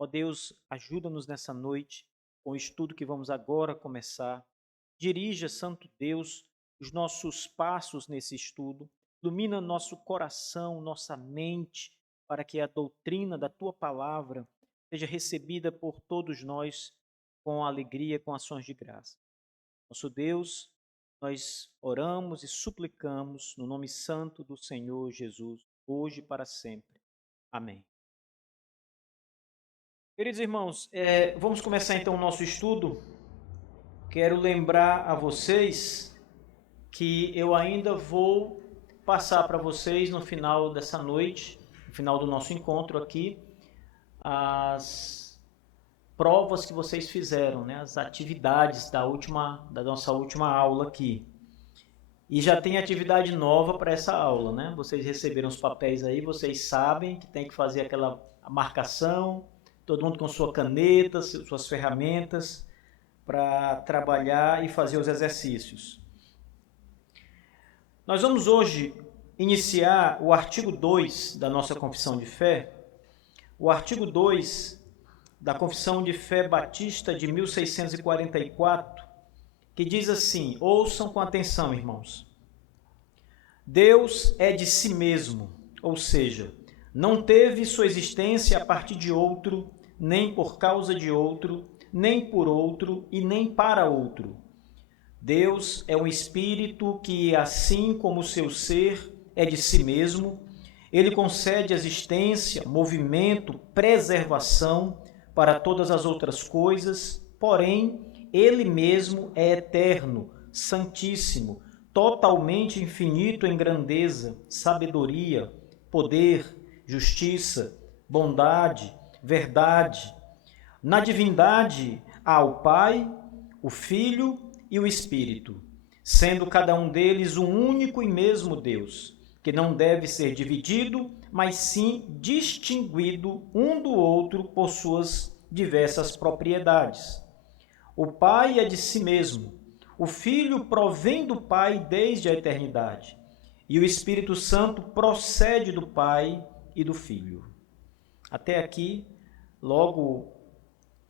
Ó Deus, ajuda-nos nessa noite com o estudo que vamos agora começar. Dirija, Santo Deus, os nossos passos nesse estudo. Ilumina nosso coração, nossa mente, para que a doutrina da Tua palavra seja recebida por todos nós com alegria, com ações de graça. Nosso Deus, nós oramos e suplicamos no nome santo do Senhor Jesus, hoje e para sempre. Amém. Queridos irmãos, vamos começar então o nosso estudo. Quero lembrar a vocês que eu ainda vou passar para vocês no final dessa noite, no final do nosso encontro aqui, as provas que vocês fizeram, né? As atividades da nossa última aula aqui. E já tem atividade nova para essa aula, né? Vocês receberam os papéis aí, vocês sabem que tem que fazer aquela marcação, todo mundo com sua caneta, suas ferramentas para trabalhar e fazer os exercícios. Nós vamos hoje iniciar o artigo 2 da nossa Confissão de Fé, o artigo 2 da Confissão de Fé Batista de 1644, que diz assim, ouçam com atenção, irmãos. Deus é de si mesmo, ou seja, não teve sua existência a partir de outro, nem por causa de outro, nem por outro e nem para outro. Deus é um espírito que, assim como o seu ser é de si mesmo, ele concede existência, movimento, preservação para todas as outras coisas, porém, ele mesmo é eterno, santíssimo, totalmente infinito em grandeza, sabedoria, poder, justiça, bondade, verdade. Na divindade há o Pai, o Filho e o Espírito, sendo cada um deles um único e mesmo Deus, que não deve ser dividido, mas sim distinguido um do outro por suas diversas propriedades. O Pai é de si mesmo, o Filho provém do Pai desde a eternidade, e o Espírito Santo procede do Pai e do Filho. Até aqui, logo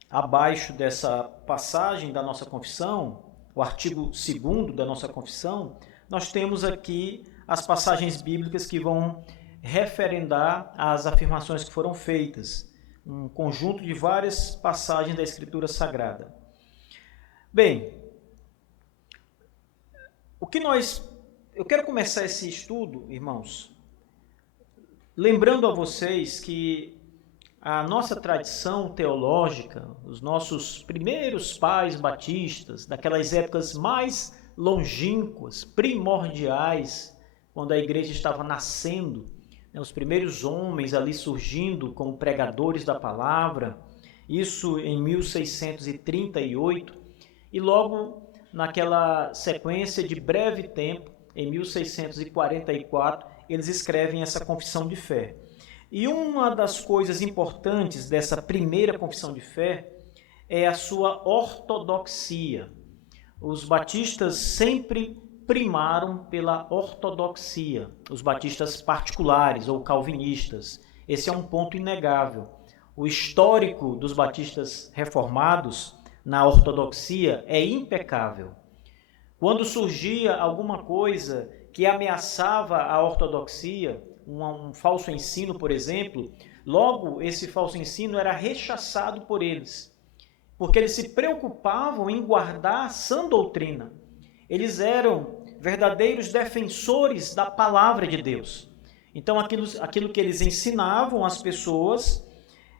abaixo dessa passagem da nossa confissão, o artigo 2º da nossa confissão, nós temos aqui as passagens bíblicas que vão referendar as afirmações que foram feitas, um conjunto de várias passagens da Escritura Sagrada. Bem, eu quero começar esse estudo, irmãos, lembrando a vocês que a nossa tradição teológica, os nossos primeiros pais batistas, daquelas épocas mais longínquas, primordiais, quando a igreja estava nascendo, né, os primeiros homens ali surgindo como pregadores da palavra, isso em 1638, e logo naquela sequência de breve tempo, em 1644, eles escrevem essa confissão de fé. E uma das coisas importantes dessa primeira confissão de fé é a sua ortodoxia. Os batistas sempre primaram pela ortodoxia, os batistas particulares ou calvinistas. Esse é um ponto inegável. O histórico dos batistas reformados na ortodoxia é impecável. Quando surgia alguma coisa que ameaçava a ortodoxia, um falso ensino, por exemplo, logo esse falso ensino era rechaçado por eles, porque eles se preocupavam em guardar a sã doutrina. Eles eram verdadeiros defensores da palavra de Deus. Então, aquilo que eles ensinavam às pessoas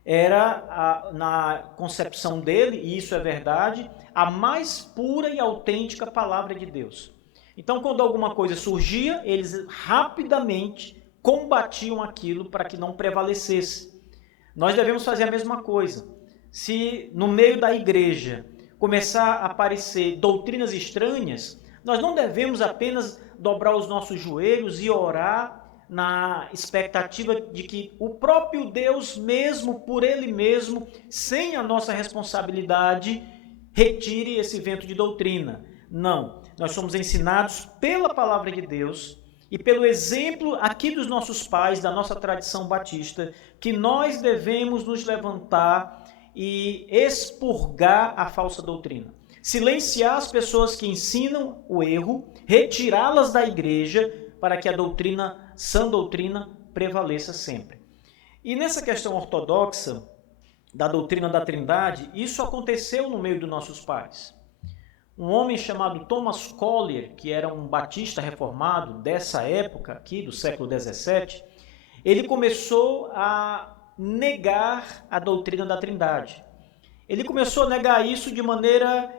era, na concepção dele, e isso é verdade, a mais pura e autêntica palavra de Deus. Então, quando alguma coisa surgia, eles rapidamente combatiam aquilo para que não prevalecesse. Nós devemos fazer a mesma coisa. Se no meio da igreja começar a aparecer doutrinas estranhas, nós não devemos apenas dobrar os nossos joelhos e orar na expectativa de que o próprio Deus mesmo, por Ele mesmo, sem a nossa responsabilidade, retire esse vento de doutrina. Não, nós somos ensinados pela palavra de Deus e pelo exemplo aqui dos nossos pais, da nossa tradição batista, que nós devemos nos levantar e expurgar a falsa doutrina. Silenciar as pessoas que ensinam o erro, retirá-las da igreja para que a doutrina, sã doutrina, prevaleça sempre. E nessa questão ortodoxa da doutrina da Trindade, isso aconteceu no meio dos nossos pais. Um homem chamado Thomas Collier, que era um batista reformado dessa época aqui, do século XVII, ele começou a negar a doutrina da Trindade. Ele começou a negar isso de maneira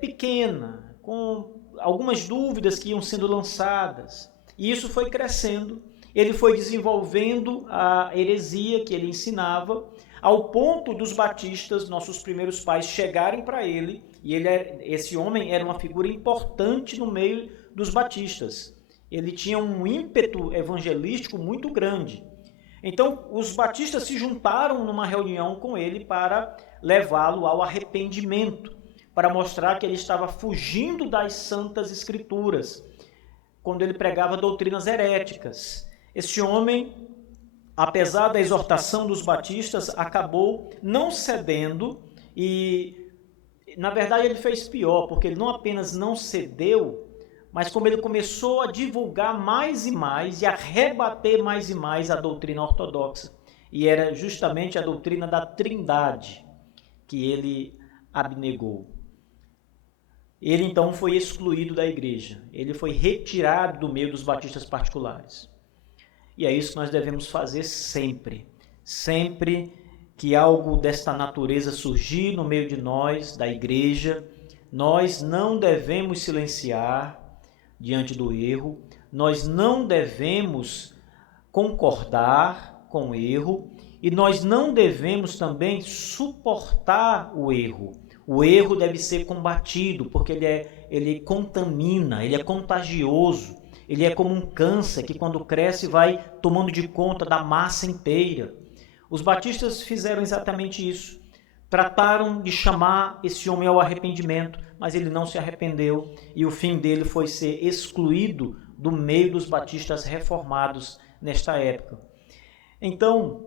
pequena, com algumas dúvidas que iam sendo lançadas. E isso foi crescendo, ele foi desenvolvendo a heresia que ele ensinava, ao ponto dos batistas, nossos primeiros pais, chegarem para ele, e esse homem era uma figura importante no meio dos batistas. Ele tinha um ímpeto evangelístico muito grande. Então, os batistas se juntaram numa reunião com ele para levá-lo ao arrependimento, para mostrar que ele estava fugindo das santas escrituras, quando ele pregava doutrinas heréticas. Esse homem, apesar da exortação dos batistas, acabou não cedendo e, na verdade, ele fez pior, porque ele não apenas não cedeu, mas como ele começou a divulgar mais e mais e a rebater mais e mais a doutrina ortodoxa. E era justamente a doutrina da Trindade que ele abnegou. Ele então foi excluído da igreja. Ele foi retirado do meio dos batistas particulares. E é isso que nós devemos fazer sempre. Sempre que algo desta natureza surgir no meio de nós, da igreja, nós não devemos silenciar diante do erro, nós não devemos concordar com o erro e nós não devemos também suportar o erro. O erro deve ser combatido, porque ele contamina, ele é contagioso, ele é como um câncer que quando cresce vai tomando de conta da massa inteira. Os batistas fizeram exatamente isso. Trataram de chamar esse homem ao arrependimento, mas ele não se arrependeu e o fim dele foi ser excluído do meio dos batistas reformados nesta época. Então,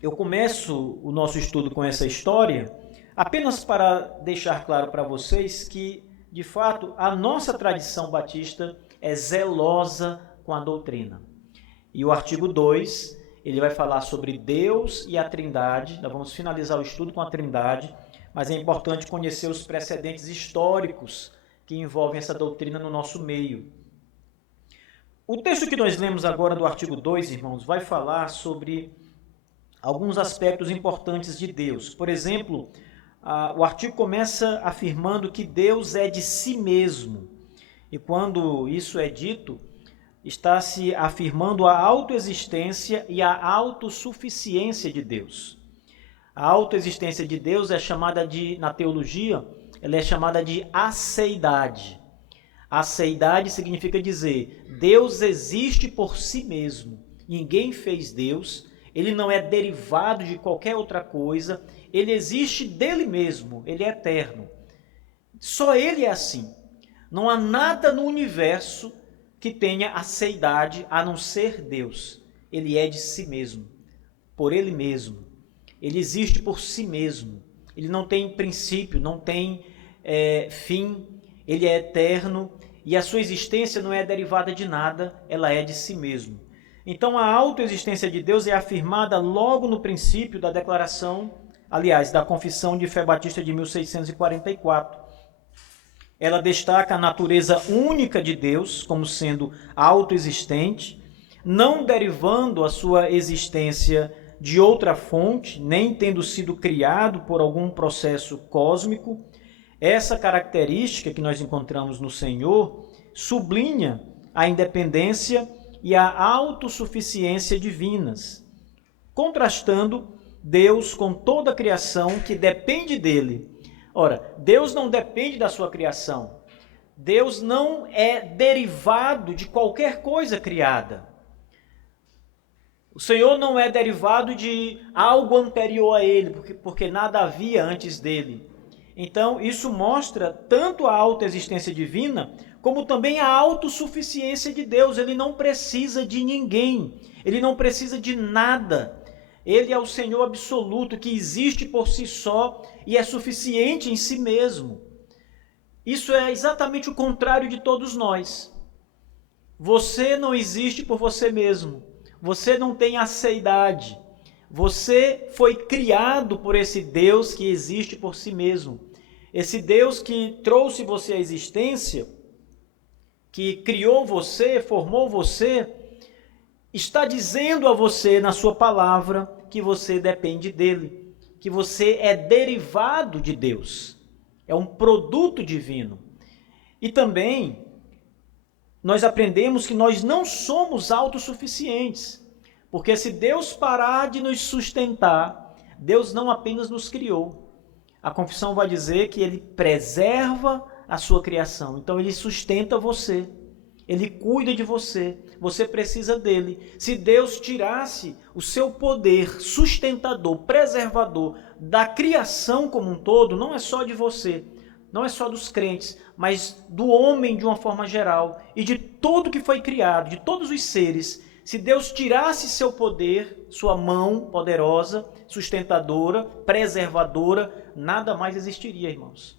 eu começo o nosso estudo com essa história apenas para deixar claro para vocês que, de fato, a nossa tradição batista é zelosa com a doutrina. E o artigo 2, ele vai falar sobre Deus e a Trindade. Nós vamos finalizar o estudo com a Trindade, mas é importante conhecer os precedentes históricos que envolvem essa doutrina no nosso meio. O texto que nós lemos agora do artigo 2, irmãos, vai falar sobre alguns aspectos importantes de Deus. Por exemplo, o artigo começa afirmando que Deus é de si mesmo. E quando isso é dito, está se afirmando a autoexistência e a autossuficiência de Deus. A autoexistência de Deus é chamada na teologia, ela é chamada de aceidade. Aceidade significa dizer, Deus existe por si mesmo. Ninguém fez Deus, ele não é derivado de qualquer outra coisa, ele existe dele mesmo, ele é eterno. Só ele é assim. Não há nada no universo que tenha aceidade a não ser Deus. Ele é de si mesmo, por ele mesmo. Ele existe por si mesmo. Ele não tem princípio, não tem fim. Ele é eterno e a sua existência não é derivada de nada, ela é de si mesmo. Então a autoexistência de Deus é afirmada logo no princípio da declaração, aliás, da Confissão de Fé Batista de 1644. Ela destaca a natureza única de Deus como sendo autoexistente, não derivando a sua existência de outra fonte, nem tendo sido criado por algum processo cósmico. Essa característica que nós encontramos no Senhor sublinha a independência e a autossuficiência divinas, contrastando Deus com toda a criação que depende dele. Ora, Deus não depende da sua criação. Deus não é derivado de qualquer coisa criada. O Senhor não é derivado de algo anterior a ele, porque nada havia antes dele. Então, isso mostra tanto a autoexistência divina, como também a autossuficiência de Deus. Ele não precisa de ninguém, ele não precisa de nada. Ele é o Senhor absoluto que existe por si só e é suficiente em si mesmo. Isso é exatamente o contrário de todos nós. Você não existe por você mesmo. Você não tem aceidade. Você foi criado por esse Deus que existe por si mesmo. Esse Deus que trouxe você à existência, que criou você, formou você, está dizendo a você na sua palavra que você depende dele, que você é derivado de Deus, é um produto divino. E também nós aprendemos que nós não somos autossuficientes, porque se Deus parar de nos sustentar, Deus não apenas nos criou. A confissão vai dizer que ele preserva a sua criação, então ele sustenta você. Ele cuida de você, você precisa dele. Se Deus tirasse o seu poder sustentador, preservador da criação como um todo, não é só de você, não é só dos crentes, mas do homem de uma forma geral e de tudo que foi criado, de todos os seres, se Deus tirasse seu poder, sua mão poderosa, sustentadora, preservadora, nada mais existiria, irmãos.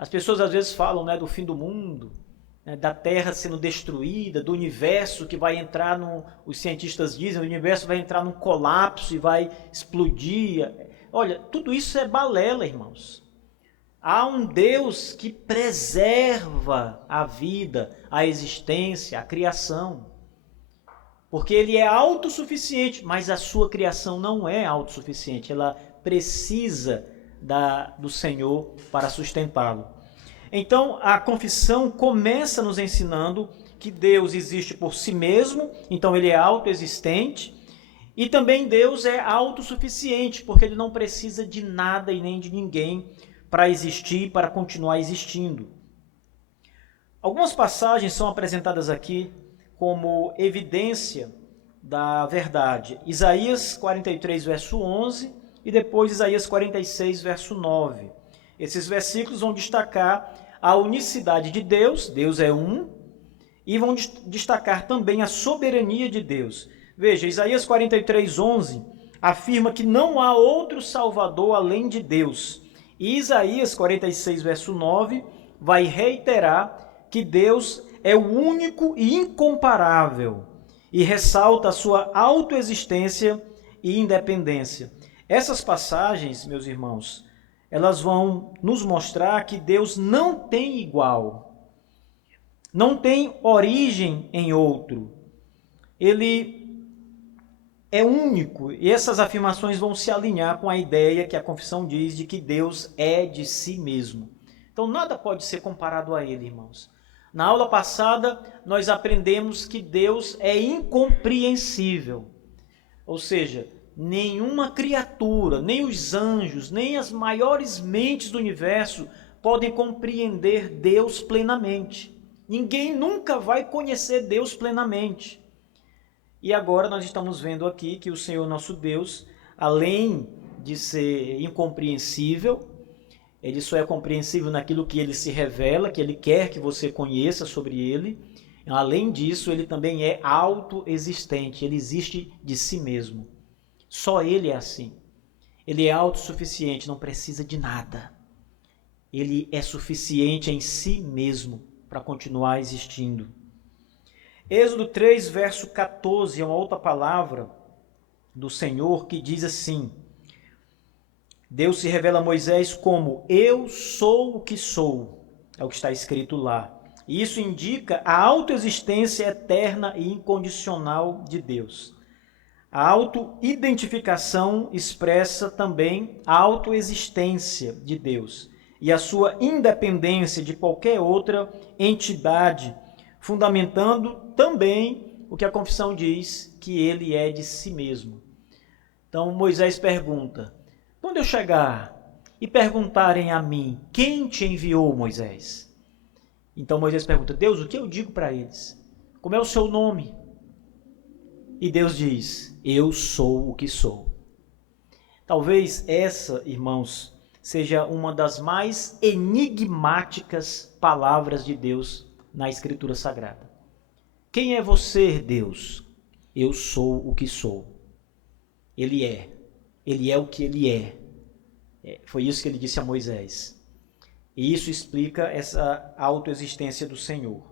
As pessoas às vezes falam, do fim do mundo, da Terra sendo destruída, do universo que vai entrar os cientistas dizem, o universo vai entrar num colapso e vai explodir. Olha, tudo isso é balela, irmãos. Há um Deus que preserva a vida, a existência, a criação. Porque ele é autossuficiente, mas a sua criação não é autossuficiente, ela precisa do Senhor para sustentá-lo. Então, a confissão começa nos ensinando que Deus existe por si mesmo, então ele é autoexistente, e também Deus é autossuficiente, porque ele não precisa de nada e nem de ninguém para existir, para continuar existindo. Algumas passagens são apresentadas aqui como evidência da verdade. Isaías 43, verso 11, e depois Isaías 46, verso 9. Esses versículos vão destacar a unicidade de Deus, Deus é um, e vão destacar também a soberania de Deus. Veja, Isaías 43, 11 afirma que não há outro Salvador além de Deus. E Isaías 46, verso 9 vai reiterar que Deus é o único e incomparável e ressalta a sua autoexistência e independência. Essas passagens, meus irmãos, elas vão nos mostrar que Deus não tem igual, não tem origem em outro. Ele é único e essas afirmações vão se alinhar com a ideia que a confissão diz de que Deus é de si mesmo. Então nada pode ser comparado a ele, irmãos. Na aula passada nós aprendemos que Deus é incompreensível, ou seja, nenhuma criatura, nem os anjos, nem as maiores mentes do universo podem compreender Deus plenamente. Ninguém nunca vai conhecer Deus plenamente. E agora nós estamos vendo aqui que o Senhor nosso Deus, além de ser incompreensível, ele só é compreensível naquilo que ele se revela, que ele quer que você conheça sobre ele. Além disso, ele também é autoexistente, ele existe de si mesmo. Só ele é assim. Ele é autossuficiente, não precisa de nada. Ele é suficiente em si mesmo para continuar existindo. Êxodo 3, verso 14, é uma outra palavra do Senhor que diz assim: Deus se revela a Moisés como eu sou o que sou. É o que está escrito lá. E isso indica a autoexistência eterna e incondicional de Deus. A autoidentificação expressa também a autoexistência de Deus e a sua independência de qualquer outra entidade, fundamentando também o que a confissão diz, que ele é de si mesmo. Então Moisés pergunta: quando eu chegar e perguntarem a mim, quem te enviou, Moisés? Então Moisés pergunta: Deus, o que eu digo para eles? Como é o seu nome? E Deus diz: eu sou o que sou. Talvez essa, irmãos, seja uma das mais enigmáticas palavras de Deus na Escritura Sagrada. Quem é você, Deus? Eu sou o que sou. Ele é o que ele é. Foi isso que ele disse a Moisés. E isso explica essa autoexistência do Senhor.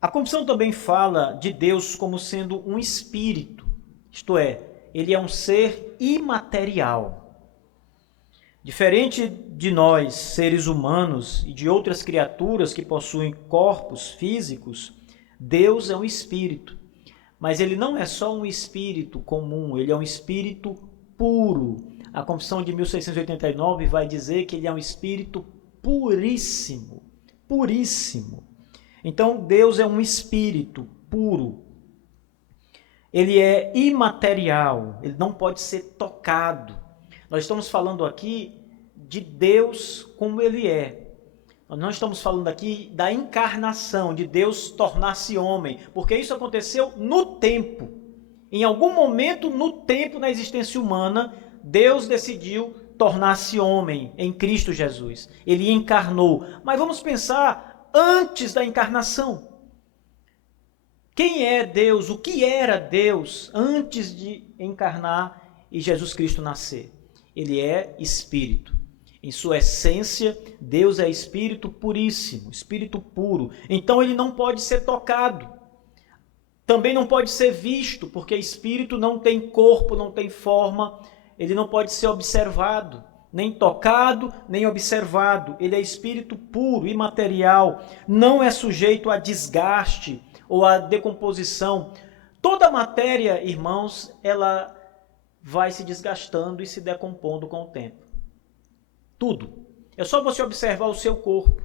A confissão também fala de Deus como sendo um espírito, isto é, ele é um ser imaterial. Diferente de nós, seres humanos, e de outras criaturas que possuem corpos físicos, Deus é um espírito. Mas ele não é só um espírito comum, ele é um espírito puro. A confissão de 1689 vai dizer que ele é um espírito puríssimo, puríssimo. Então, Deus é um espírito puro. Ele é imaterial, ele não pode ser tocado. Nós estamos falando aqui de Deus como ele é. Nós não estamos falando aqui da encarnação, de Deus tornar-se homem, porque isso aconteceu no tempo. Em algum momento no tempo, na existência humana, Deus decidiu tornar-se homem em Cristo Jesus. Ele encarnou. Mas vamos pensar antes da encarnação. Quem é Deus? O que era Deus antes de encarnar e Jesus Cristo nascer? Ele é espírito. Em sua essência, Deus é espírito puríssimo, espírito puro. Então ele não pode ser tocado. Também não pode ser visto, porque espírito não tem corpo, não tem forma. Ele não pode ser observado, nem tocado, nem observado. Ele é espírito puro, imaterial. Não é sujeito a desgaste ou a decomposição. Toda matéria, irmãos, ela vai se desgastando e se decompondo com o tempo. Tudo. É só você observar o seu corpo,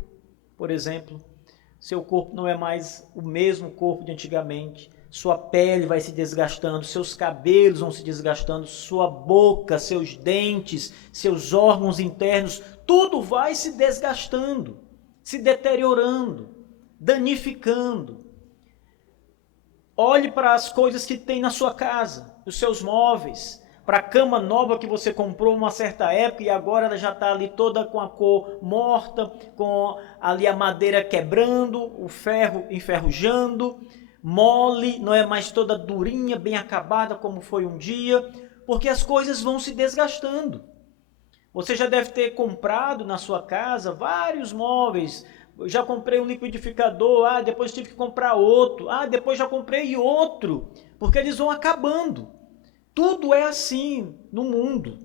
por exemplo. Seu corpo não é mais o mesmo corpo de antigamente. Sua pele vai se desgastando, seus cabelos vão se desgastando, sua boca, seus dentes, seus órgãos internos, tudo vai se desgastando, se deteriorando, danificando. Olhe para as coisas que tem na sua casa, os seus móveis, para a cama nova que você comprou uma certa época e agora ela já está ali toda com a cor morta, com ali a madeira quebrando, o ferro enferrujando, mole, não é mais toda durinha, bem acabada como foi um dia, porque as coisas vão se desgastando. Você já deve ter comprado na sua casa vários móveis. Já comprei um liquidificador, depois tive que comprar outro, depois já comprei outro, porque eles vão acabando. Tudo é assim no mundo,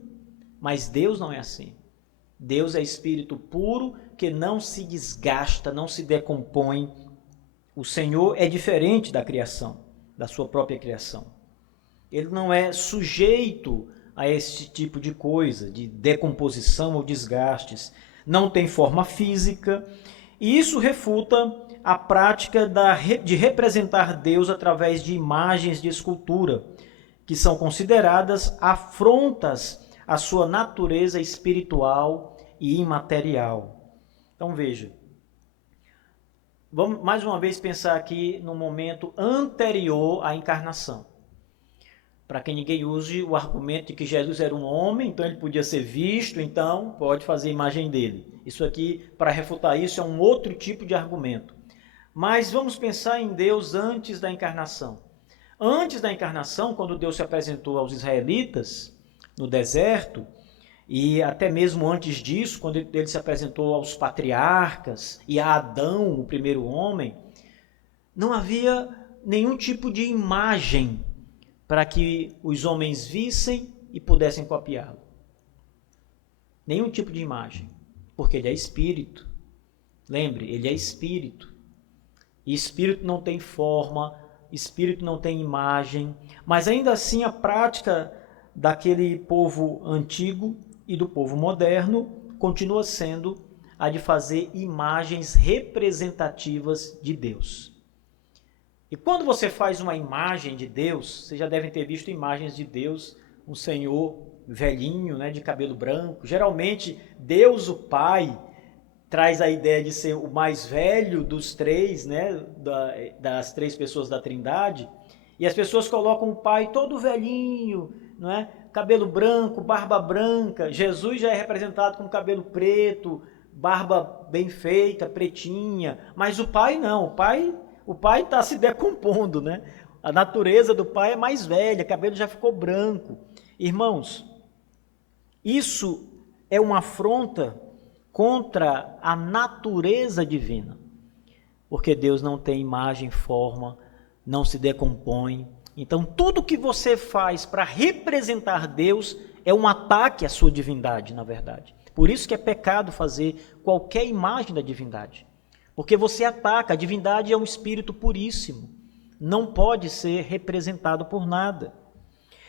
mas Deus não é assim. Deus é espírito puro que não se desgasta, não se decompõe. O Senhor é diferente da criação, da sua própria criação. Ele não é sujeito a esse tipo de coisa, de decomposição ou desgastes. Não tem forma física, e isso refuta a prática de representar Deus através de imagens de escultura, que são consideradas afrontas à sua natureza espiritual e imaterial. Então veja, vamos mais uma vez pensar aqui no momento anterior à encarnação. Para que ninguém use o argumento de que Jesus era um homem, então ele podia ser visto, então pode fazer a imagem dele. Isso aqui, para refutar isso, é um outro tipo de argumento. Mas vamos pensar em Deus antes da encarnação. Antes da encarnação, quando Deus se apresentou aos israelitas no deserto, e até mesmo antes disso, quando ele se apresentou aos patriarcas e a Adão, o primeiro homem, não havia nenhum tipo de imagem para que os homens vissem e pudessem copiá-lo. Nenhum tipo de imagem, porque ele é espírito. Lembre, ele é espírito. E espírito não tem forma, espírito não tem imagem, mas ainda assim a prática daquele povo antigo e do povo moderno continua sendo a de fazer imagens representativas de Deus. E quando você faz uma imagem de Deus, vocês já devem ter visto imagens de Deus, um senhor velhinho, de cabelo branco. Geralmente, Deus, o Pai, traz a ideia de ser o mais velho dos três, das três pessoas da Trindade. E as pessoas colocam o Pai todo velhinho, cabelo branco, barba branca. Jesus já é representado com cabelo preto, barba bem feita, pretinha. Mas o pai não, o pai está se decompondo, né? A natureza do pai é mais velha, o cabelo já ficou branco. Irmãos, isso é uma afronta contra a natureza divina, porque Deus não tem imagem, forma, não se decompõe. Então, tudo que você faz para representar Deus é um ataque à sua divindade, na verdade. Por isso que é pecado fazer qualquer imagem da divindade, porque você ataca. A divindade é um espírito puríssimo, não pode ser representado por nada.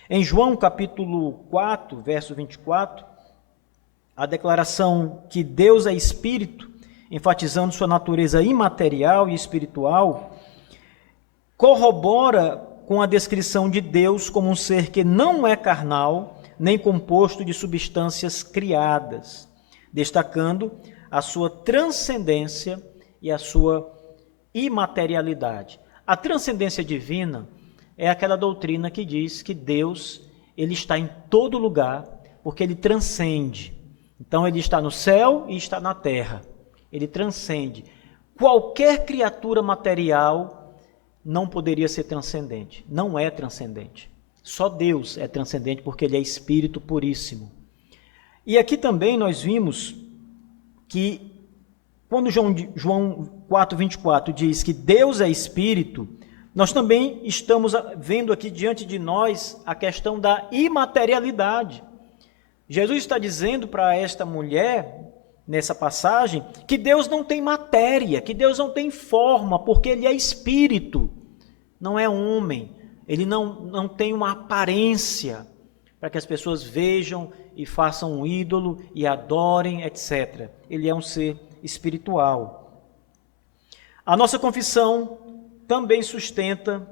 Em João capítulo 4, verso 24, a declaração que Deus é espírito, enfatizando sua natureza imaterial e espiritual, corrobora com a descrição de Deus como um ser que não é carnal, nem composto de substâncias criadas, destacando a sua transcendência e a sua imaterialidade. A transcendência divina é aquela doutrina que diz que Deus, ele está em todo lugar, porque ele transcende. Então, ele está no céu e está na terra. Ele transcende. Qualquer criatura material não poderia ser transcendente. Não é transcendente. Só Deus é transcendente porque ele é espírito puríssimo. E aqui também nós vimos que quando João 4:24 diz que Deus é espírito, nós também estamos vendo aqui diante de nós a questão da imaterialidade. Jesus está dizendo para esta mulher, nessa passagem, que Deus não tem matéria, que Deus não tem forma, porque ele é espírito, não é homem. Ele não tem uma aparência para que as pessoas vejam e façam um ídolo e adorem, etc. Ele é um ser espiritual. A nossa confissão também sustenta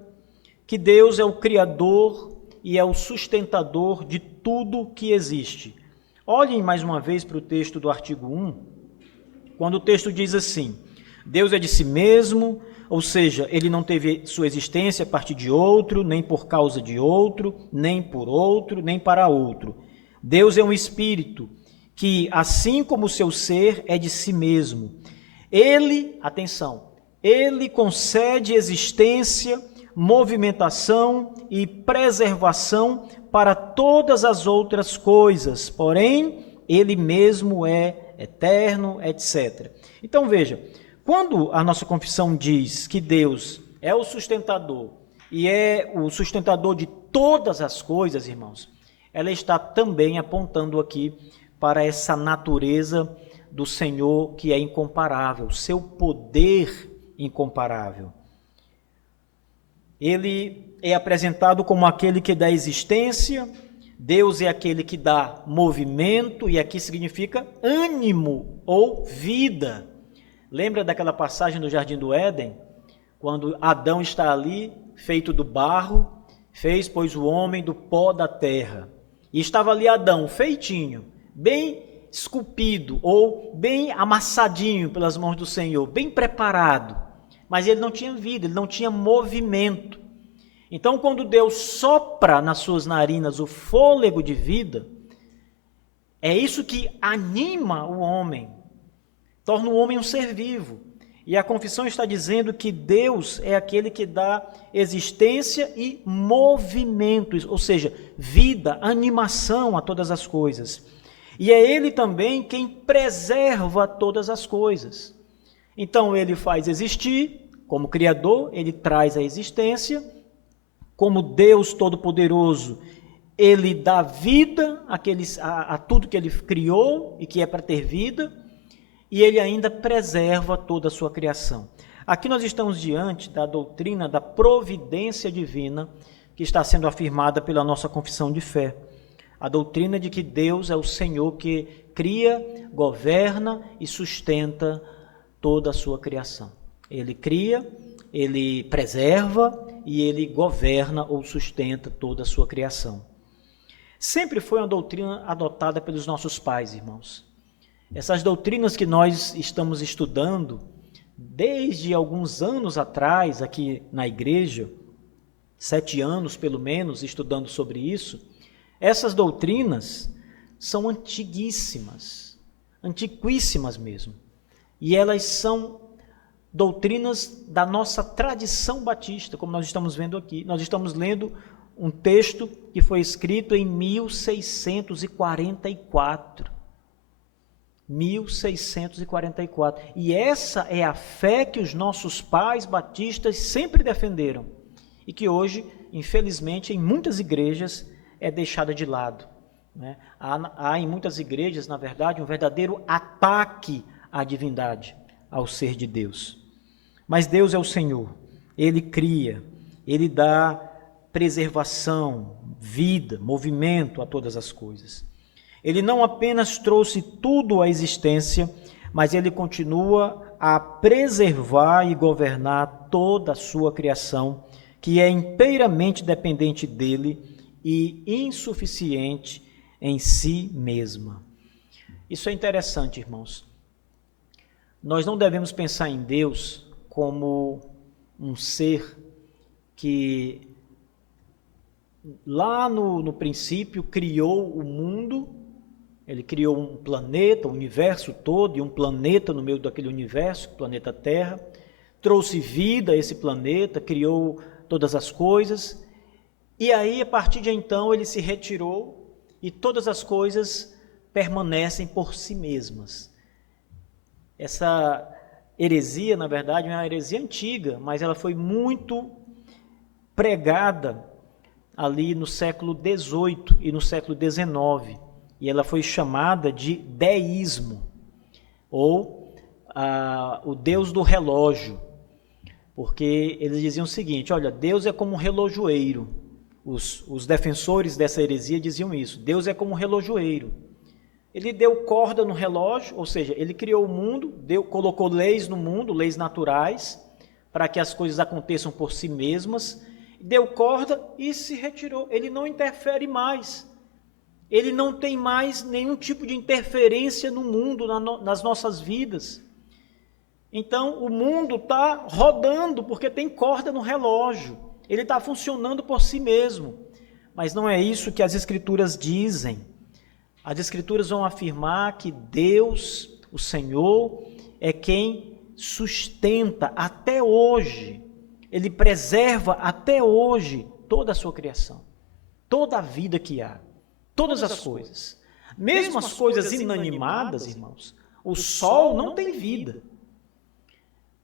que Deus é o Criador e é o sustentador de tudo que existe. Olhem mais uma vez para o texto do artigo 1, quando o texto diz assim: Deus é de si mesmo, ou seja, ele não teve sua existência a partir de outro, nem por causa de outro, nem por outro, nem para outro. Deus é um espírito que, assim como o seu ser, é de si mesmo. Ele, atenção, ele concede existência, movimentação e preservação para todas as outras coisas, porém, ele mesmo é eterno, etc. Então, veja, quando a nossa confissão diz que Deus é o sustentador e é o sustentador de todas as coisas, irmãos, ela está também apontando aqui para essa natureza do Senhor que é incomparável, seu poder incomparável. Ele é apresentado como aquele que dá existência, Deus é aquele que dá movimento, e aqui significa ânimo ou vida. Lembra daquela passagem do Jardim do Éden? Quando Adão está ali, feito do barro, fez, pois, o homem do pó da terra. E estava ali Adão, feitinho, bem esculpido ou bem amassadinho pelas mãos do Senhor, bem preparado. Mas ele não tinha vida, ele não tinha movimento. Então, quando Deus sopra nas suas narinas o fôlego de vida, é isso que anima o homem, torna o homem um ser vivo. E a confissão está dizendo que Deus é aquele que dá existência e movimento, ou seja, vida, animação a todas as coisas. E é Ele também quem preserva todas as coisas. Então, Ele faz existir, como Criador, Ele traz a existência. Como Deus Todo-Poderoso, Ele dá vida a tudo que Ele criou e que é para ter vida, e Ele ainda preserva toda a sua criação. Aqui nós estamos diante da doutrina da providência divina, que está sendo afirmada pela nossa confissão de fé. A doutrina de que Deus é o Senhor que cria, governa e sustenta toda a sua criação. Ele cria, Ele preserva e Ele governa ou sustenta toda a sua criação. Sempre foi uma doutrina adotada pelos nossos pais, irmãos. Essas doutrinas que nós estamos estudando desde alguns anos atrás aqui na igreja, 7 anos pelo menos estudando sobre isso, Essas doutrinas são antiguíssimas, antiquíssimas mesmo. E elas são doutrinas da nossa tradição batista, como nós estamos vendo aqui. Nós estamos lendo um texto que foi escrito em 1644. 1644. E essa é a fé que os nossos pais batistas sempre defenderam e que hoje, infelizmente, em muitas igrejas é deixada de lado, né? Há em muitas igrejas, na verdade, um verdadeiro ataque à divindade, ao ser de Deus. Mas Deus é o Senhor, Ele cria, Ele dá preservação, vida, movimento a todas as coisas. Ele não apenas trouxe tudo à existência, mas Ele continua a preservar e governar toda a sua criação, que é inteiramente dependente dEle e insuficiente em si mesma. Isso é interessante, irmãos. Nós não devemos pensar em Deus como um ser que lá no princípio criou o mundo. Ele criou um planeta, o universo todo, e um planeta no meio daquele universo, o planeta Terra, trouxe vida a esse planeta, criou todas as coisas, e aí, a partir de então, ele se retirou e todas as coisas permanecem por si mesmas. Essa heresia, na verdade, é uma heresia antiga, mas ela foi muito pregada ali no século XVIII e no século XIX, e ela foi chamada de deísmo, ou o Deus do relógio, porque eles diziam o seguinte: olha, Deus é como um relojoeiro. Os defensores dessa heresia diziam isso: Deus é como um relojoeiro. Ele deu corda no relógio, ou seja, ele criou o mundo, colocou leis no mundo, leis naturais, para que as coisas aconteçam por si mesmas, deu corda e se retirou. Ele não interfere mais. Ele não tem mais nenhum tipo de interferência no mundo, nas nossas vidas. Então, o mundo está rodando porque tem corda no relógio. Ele está funcionando por si mesmo. Mas não é isso que as Escrituras dizem. As Escrituras vão afirmar que Deus, o Senhor, é quem sustenta até hoje. Ele preserva até hoje toda a sua criação, toda a vida que há, todas as coisas. Mesmo as coisas inanimadas, irmãos, o sol não tem vida.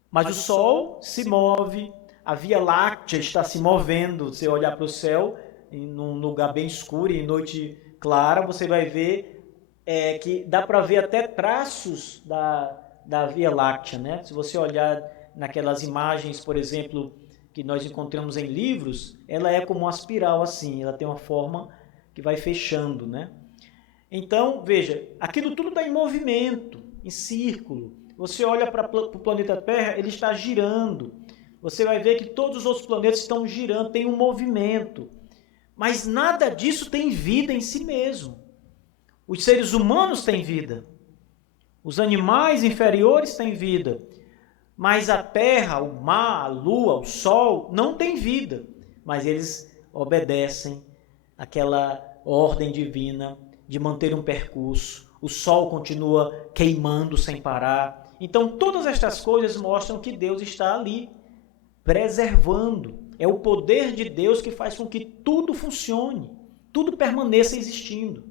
Mas o sol se move, a Via Láctea está se movendo. Se você olhar para o céu, num lugar bem escuro, em noite clara, você vai ver que dá para ver até traços da Via Láctea, né? Se você olhar naquelas imagens, por exemplo, que nós encontramos em livros, ela é como uma espiral assim, ela tem uma forma que vai fechando, né? Então, veja, aquilo tudo está em movimento, em círculo. Você olha para o planeta Terra, ele está girando. Você vai ver que todos os outros planetas estão girando, tem um movimento. Mas nada disso tem vida em si mesmo. Os seres humanos têm vida. Os animais inferiores têm vida. Mas a terra, o mar, a lua, o sol não têm vida. Mas eles obedecem àquela ordem divina de manter um percurso. O sol continua queimando sem parar. Então, todas estas coisas mostram que Deus está ali, preservando. É o poder de Deus que faz com que tudo funcione, tudo permaneça existindo.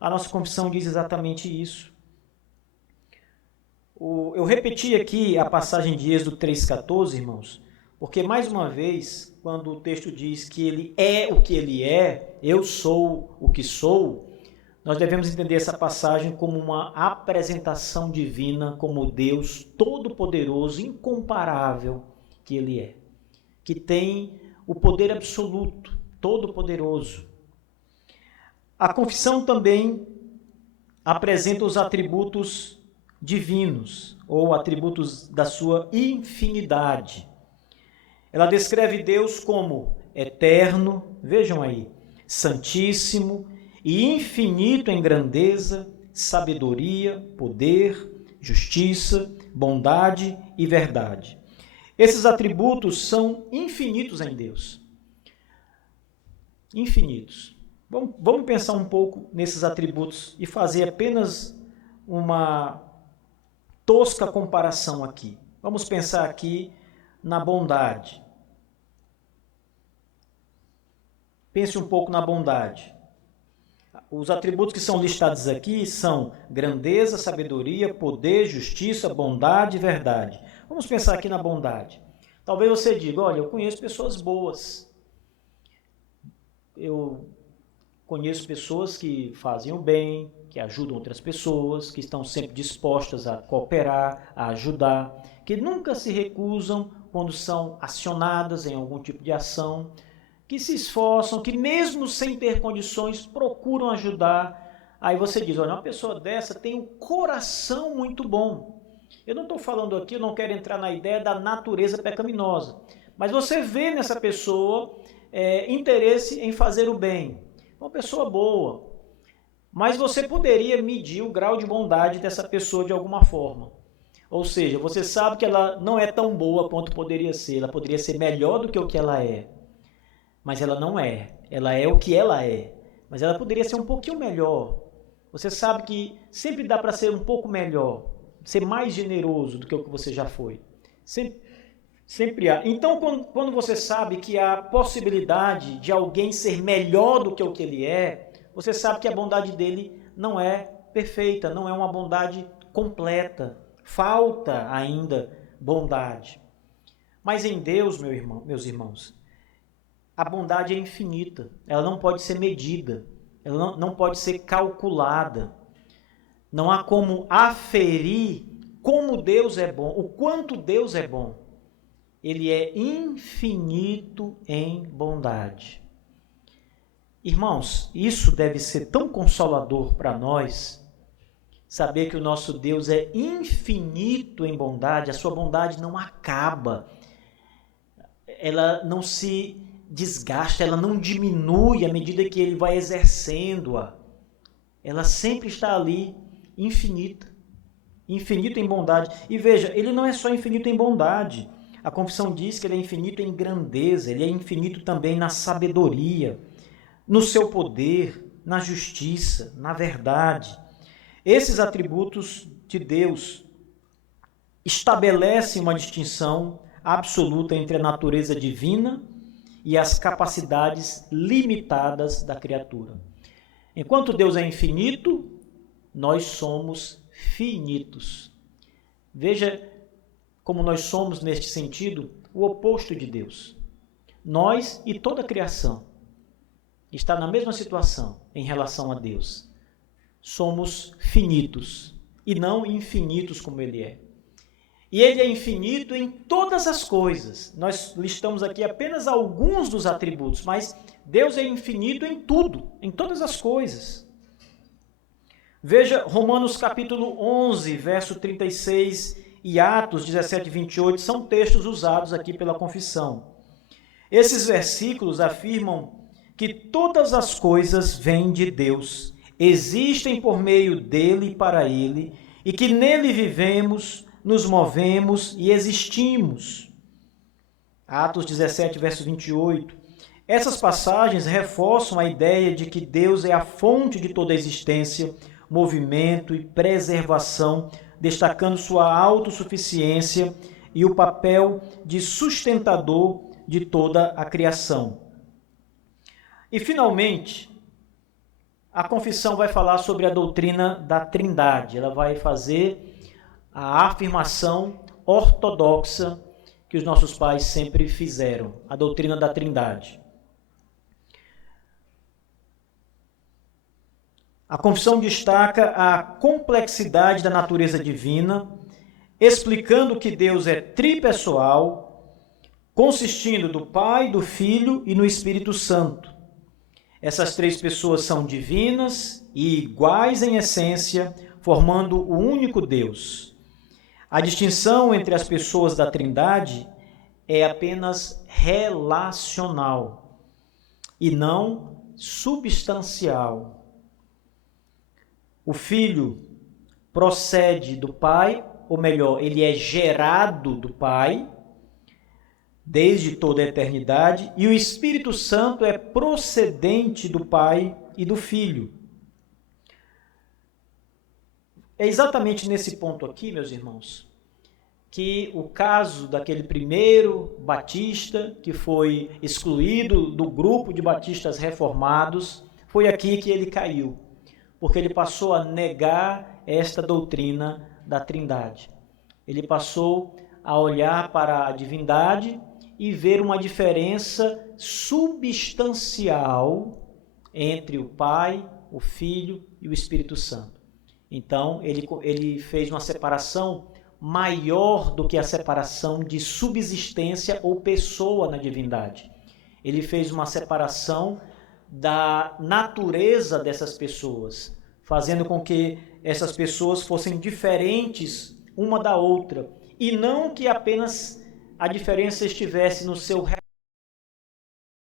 A nossa confissão diz exatamente isso. Eu repeti aqui a passagem de Êxodo 3,14, irmãos, porque, mais uma vez, quando o texto diz que Ele é o que Ele é, eu sou o que sou, nós devemos entender essa passagem como uma apresentação divina, como Deus todo-poderoso, incomparável que Ele é, que tem o poder absoluto, todo-poderoso. A confissão também apresenta os atributos divinos, ou atributos da sua infinidade. Ela descreve Deus como eterno, vejam aí, santíssimo e infinito em grandeza, sabedoria, poder, justiça, bondade e verdade. Esses atributos são infinitos em Deus. Infinitos. Vamos pensar um pouco nesses atributos e fazer apenas uma tosca comparação aqui. Vamos pensar aqui na bondade. Pense um pouco na bondade. Os atributos que são listados aqui são grandeza, sabedoria, poder, justiça, bondade e verdade. Vamos pensar aqui na bondade. Talvez você diga, olha, eu conheço pessoas boas. Eu conheço pessoas que fazem o bem, que ajudam outras pessoas, que estão sempre dispostas a cooperar, a ajudar, que nunca se recusam quando são acionadas em algum tipo de ação, que se esforçam, que mesmo sem ter condições procuram ajudar. Aí você diz, olha, uma pessoa dessa tem um coração muito bom. Eu não estou falando aqui, eu não quero entrar na ideia da natureza pecaminosa, mas você vê nessa pessoa interesse em fazer o bem. Uma pessoa boa, mas você poderia medir o grau de bondade dessa pessoa de alguma forma. Ou seja, você sabe que ela não é tão boa quanto poderia ser, ela poderia ser melhor do que o que ela é, mas ela não é. Ela é o que ela é, mas ela poderia ser um pouquinho melhor. Você sabe que sempre dá para ser um pouco melhor, ser mais generoso do que o que você já foi. Sempre há. Então, quando você sabe que há possibilidade de alguém ser melhor do que o que ele é, você sabe que a bondade dele não é perfeita, não é uma bondade completa. Falta ainda bondade. Mas em Deus, meus irmãos, a bondade é infinita. Ela não pode ser medida, ela não pode ser calculada. Não há como aferir como Deus é bom, o quanto Deus é bom. Ele é infinito em bondade. Irmãos, isso deve ser tão consolador para nós, saber que o nosso Deus é infinito em bondade, a sua bondade não acaba, ela não se desgasta, ela não diminui à medida que ele vai exercendo-a. Ela sempre está ali, infinita, infinito em bondade. E veja, ele não é só infinito em bondade. A confissão diz que ele é infinito em grandeza, ele é infinito também na sabedoria, no seu poder, na justiça, na verdade. Esses atributos de Deus estabelecem uma distinção absoluta entre a natureza divina e as capacidades limitadas da criatura. Enquanto Deus é infinito, nós somos finitos. Veja como nós somos, neste sentido, o oposto de Deus. Nós e toda a criação está na mesma situação em relação a Deus. Somos finitos e não infinitos como Ele é. E Ele é infinito em todas as coisas. Nós listamos aqui apenas alguns dos atributos, mas Deus é infinito em tudo, em todas as coisas. Veja Romanos capítulo 11, verso 36 e Atos 17 e 28 são textos usados aqui pela confissão. Esses versículos afirmam que todas as coisas vêm de Deus, existem por meio dele e para ele, e que nele vivemos, nos movemos e existimos. Atos 17, verso 28. Essas passagens reforçam a ideia de que Deus é a fonte de toda a existência, movimento e preservação, destacando sua autossuficiência e o papel de sustentador de toda a criação. E, finalmente, a confissão vai falar sobre a doutrina da Trindade. Ela vai fazer a afirmação ortodoxa que os nossos pais sempre fizeram, a doutrina da Trindade. A confissão destaca a complexidade da natureza divina, explicando que Deus é tripessoal, consistindo do Pai, do Filho e no Espírito Santo. Essas três pessoas são divinas e iguais em essência, formando o único Deus. A distinção entre as pessoas da Trindade é apenas relacional e não substancial. O Filho procede do Pai, ou melhor, ele é gerado do Pai. desde toda a eternidade, e o Espírito Santo é procedente do Pai e do Filho. É exatamente nesse ponto aqui, meus irmãos, que o caso daquele primeiro batista que foi excluído do grupo de batistas reformados, foi aqui que ele caiu, porque ele passou a negar esta doutrina da Trindade. Ele passou a olhar para a divindade e ver uma diferença substancial entre o Pai, o Filho e o Espírito Santo. Então, ele fez uma separação maior do que a separação de subsistência ou pessoa na divindade. Ele fez uma separação da natureza dessas pessoas, fazendo com que essas pessoas fossem diferentes uma da outra, e não que apenas a diferença estivesse no seu